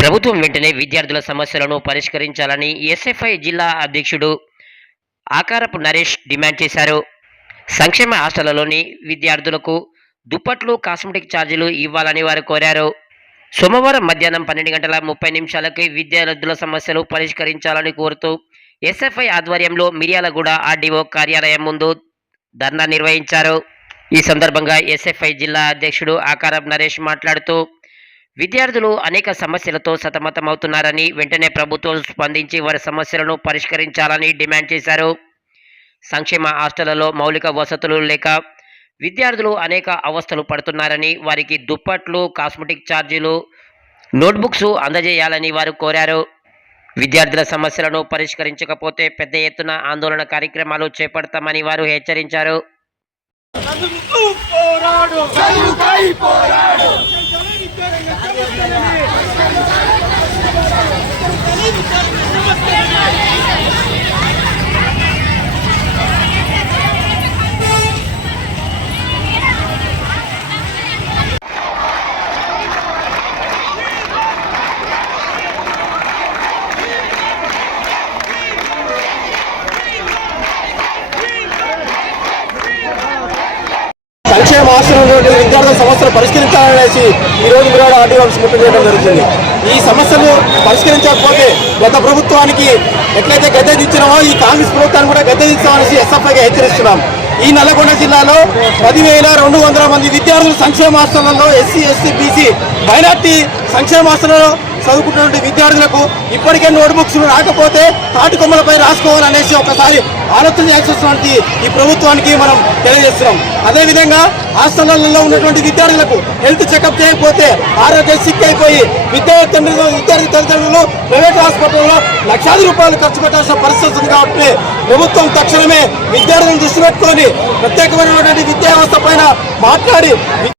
ప్రభుత్వం వెంటనే విద్యార్థుల సమస్యలను పరిష్కరించాలని ఎస్ఎఫ్ఐ జిల్లా అధ్యక్షుడు ఆకారపు నరేష్ డిమాండ్ చేశారు. సంక్షేమ హాస్టళ్ళలోని విద్యార్థులకు దుప్పట్లు కాస్మెటిక్ ఛార్జీలు ఇవ్వాలని వారు కోరారు. సోమవారం మధ్యాహ్నం పన్నెండు గంటల ముప్పై నిమిషాలకి విద్యార్థుల సమస్యలు పరిష్కరించాలని కోరుతూ ఎస్ఎఫ్ఐ ఆధ్వర్యంలో మిర్యాలగూడ ఆర్డీఓ కార్యాలయం ముందు ధర్నా నిర్వహించారు. ఈ సందర్భంగా ఎస్ఎఫ్ఐ జిల్లా అధ్యక్షుడు ఆకారం నరేష్ మాట్లాడుతూ విద్యార్థులు అనేక సమస్యలతో సతమతమవుతున్నారని వెంటనే ప్రభుత్వం స్పందించి వారి సమస్యలను పరిష్కరించాలని డిమాండ్ చేశారు. సంక్షేమ హాస్టళ్ళలో మౌలిక వసతులు లేక విద్యార్థులు అనేక అవస్థలు పడుతున్నారని వారికి దుప్పట్లు కాస్మెటిక్ ఛార్జీలు నోట్బుక్స్ అందజేయాలని వారు కోరారు. విద్యార్థుల సమస్యలను పరిష్కరించకపోతే పెద్ద ఎత్తున ఆందోళన కార్యక్రమాలు చేపడతామని వారు హెచ్చరించారు. పరిష్కరించాలనేసి ఈ రోజు కూడా ఆర్టీ ఆఫీస్ ముట్టడి చేయడం జరుగుతుంది. ఈ సమస్యలు పరిష్కరించకపోతే గత ప్రభుత్వానికి ఎట్లయితే గద్దె దించినామో ఈ కాంగ్రెస్ ప్రభుత్వాన్ని కూడా గద్దె దించామనేసి ఎస్ఎఫ్ఐగా హెచ్చరిస్తున్నాం. ఈ నల్లగొండ జిల్లాలో పదివేల రెండు వందల మంది విద్యార్థులు సంక్షేమ హాస్టళ్ళలో ఎస్సీ ఎస్సీ బీసీ మైనార్టీ సంక్షేమ చదువుకుంటున్న విద్యార్థులకు ఇప్పటికే నోట్బుక్స్ రాకపోతే తాటి కొమ్మలపై రాసుకోవాలనేసి ఒకసారి ఆలోచన చేస్తున్నటువంటి ఈ ప్రభుత్వానికి మనం తెలియజేస్తున్నాం. అదేవిధంగా హాస్టళ్ళలో ఉన్నటువంటి విద్యార్థులకు హెల్త్ చెకప్ చేయకపోతే ఆరోగ్యం సిక్ అయిపోయి విద్యార్థి విద్యార్థి తల్లిదండ్రులు ప్రైవేట్ హాస్పిటల్లో లక్షాది రూపాయలు ఖర్చు పెట్టాల్సిన పరిస్థితి ఉంది కాబట్టి ప్రభుత్వం తక్షణమే విద్యార్థులను దృష్టి పెట్టుకొని ప్రత్యేకమైనటువంటి విద్యా వ్యవస్థ పైన మాట్లాడి